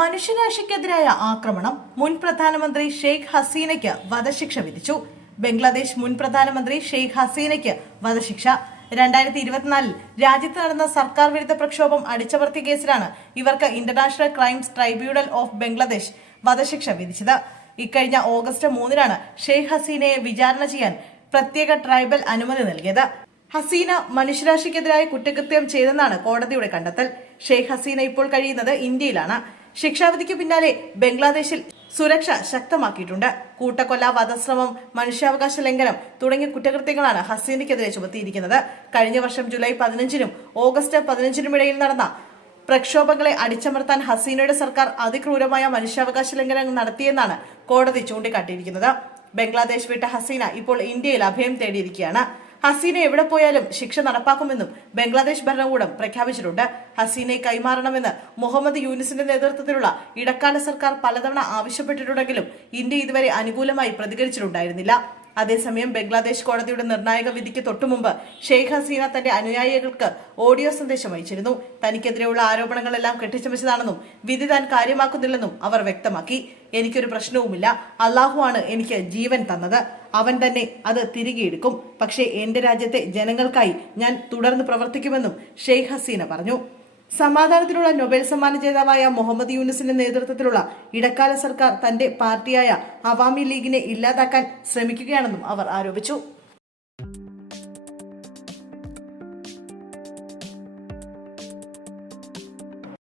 മനുഷ്യരാശിക്കെതിരായ ആക്രമണം മുൻ പ്രധാനമന്ത്രി ഷെയ്ഖ് ഹസീനയ്ക്ക് വധശിക്ഷ വിധിച്ചു. ബംഗ്ലാദേശ് മുൻ പ്രധാനമന്ത്രി ഷെയ്ഖ് ഹസീനയ്ക്ക് വധശിക്ഷ. 2024 രാജ്യത്ത് നടന്ന സർക്കാർ വിരുദ്ധ പ്രക്ഷോഭം അടിച്ചമർത്തിയ കേസിലാണ് ഇവർക്ക് international crimes tribunal of Bangladesh വധശിക്ഷ വിധിച്ചത്. ഇക്കഴിഞ്ഞ ഓഗസ്റ്റ് 3-നാണ് ഷെയ്ഖ് ഹസീനയെ വിചാരണ ചെയ്യാൻ പ്രത്യേക ട്രൈബൽ അനുമതി നൽകിയത്. ഹസീന മനുഷ്യരാശിക്കെതിരായ കുറ്റകൃത്യം ചെയ്തെന്നാണ് കോടതിയുടെ കണ്ടെത്തൽ. ഷെയ്ഖ് ഹസീന ഇപ്പോൾ കഴിയുന്നത് ഇന്ത്യയിലാണ്. ശിക്ഷാവിധിക്ക് പിന്നാലെ ബംഗ്ലാദേശിൽ സുരക്ഷ ശക്തമാക്കിയിട്ടുണ്ട്. കൂട്ടക്കൊല, വധശ്രമം, മനുഷ്യാവകാശ ലംഘനം തുടങ്ങിയ കുറ്റകൃത്യങ്ങളാണ് ഹസീനയ്ക്കെതിരെ ചുമത്തിയിരിക്കുന്നത്. കഴിഞ്ഞ വർഷം ജൂലൈ 15-നും ഓഗസ്റ്റ് 15-നും ഇടയിൽ നടന്ന പ്രക്ഷോഭങ്ങളെ അടിച്ചമർത്താൻ ഹസീനയുടെ സർക്കാർ അതിക്രൂരമായ മനുഷ്യാവകാശ ലംഘനങ്ങൾ നടത്തിയെന്നാണ് കോടതി ചൂണ്ടിക്കാട്ടിയിരിക്കുന്നത്. ബംഗ്ലാദേശ് വിട്ട ഹസീന ഇപ്പോൾ ഇന്ത്യയിൽ അഭയം തേടിയിരിക്കുകയാണ്. ഹസീന എവിടെ പോയാലും ശിക്ഷ നടപ്പാക്കുമെന്നും ബംഗ്ലാദേശ് ഭരണകൂടം പ്രഖ്യാപിച്ചിട്ടുണ്ട്. ഹസീനയെ കൈമാറണമെന്ന് മുഹമ്മദ് യൂനിസിന്റെ നേതൃത്വത്തിലുള്ള ഇടക്കാല സർക്കാർ പലതവണ ആവശ്യപ്പെട്ടിട്ടുണ്ടെങ്കിലും ഇന്ത്യ ഇതുവരെ അനുകൂലമായി പ്രതികരിച്ചിട്ടുണ്ടായിരുന്നില്ല. അതേസമയം ബംഗ്ലാദേശ് കോടതിയുടെ നിർണായക വിധിക്ക് തൊട്ടുമുമ്പ് ഷെയ്ഖ് ഹസീന തന്റെ അനുയായികൾക്ക് ഓഡിയോ സന്ദേശം അയച്ചിരുന്നു. തനിക്കെതിരെയുള്ള ആരോപണങ്ങളെല്ലാം കെട്ടിച്ചമച്ചതാണെന്നും വിധി താൻ കാര്യമാക്കുന്നില്ലെന്നും അവർ വ്യക്തമാക്കി. എനിക്കൊരു പ്രശ്നവുമില്ല. അള്ളാഹുവാണ് എനിക്ക് ജീവൻ തന്നത്. അവൻ തന്നെ അത് തിരികെ എടുക്കും. പക്ഷേ എന്റെ രാജ്യത്തെ ജനങ്ങൾക്കായി ഞാൻ തുടർന്ന് പ്രവർത്തിക്കുമെന്നും ഷെയ്ഖ് ഹസീന പറഞ്ഞു. സമാധാനത്തിനുള്ള നൊബേൽ സമ്മാന ജേതാവായ മുഹമ്മദ് യൂനിസിന്റെ നേതൃത്വത്തിലുള്ള ഇടക്കാല സർക്കാർ തന്റെ പാർട്ടിയായ അവാമി ലീഗിനെ ഇല്ലാതാക്കാൻ ശ്രമിക്കുകയാണെന്നും അവർ ആരോപിച്ചു.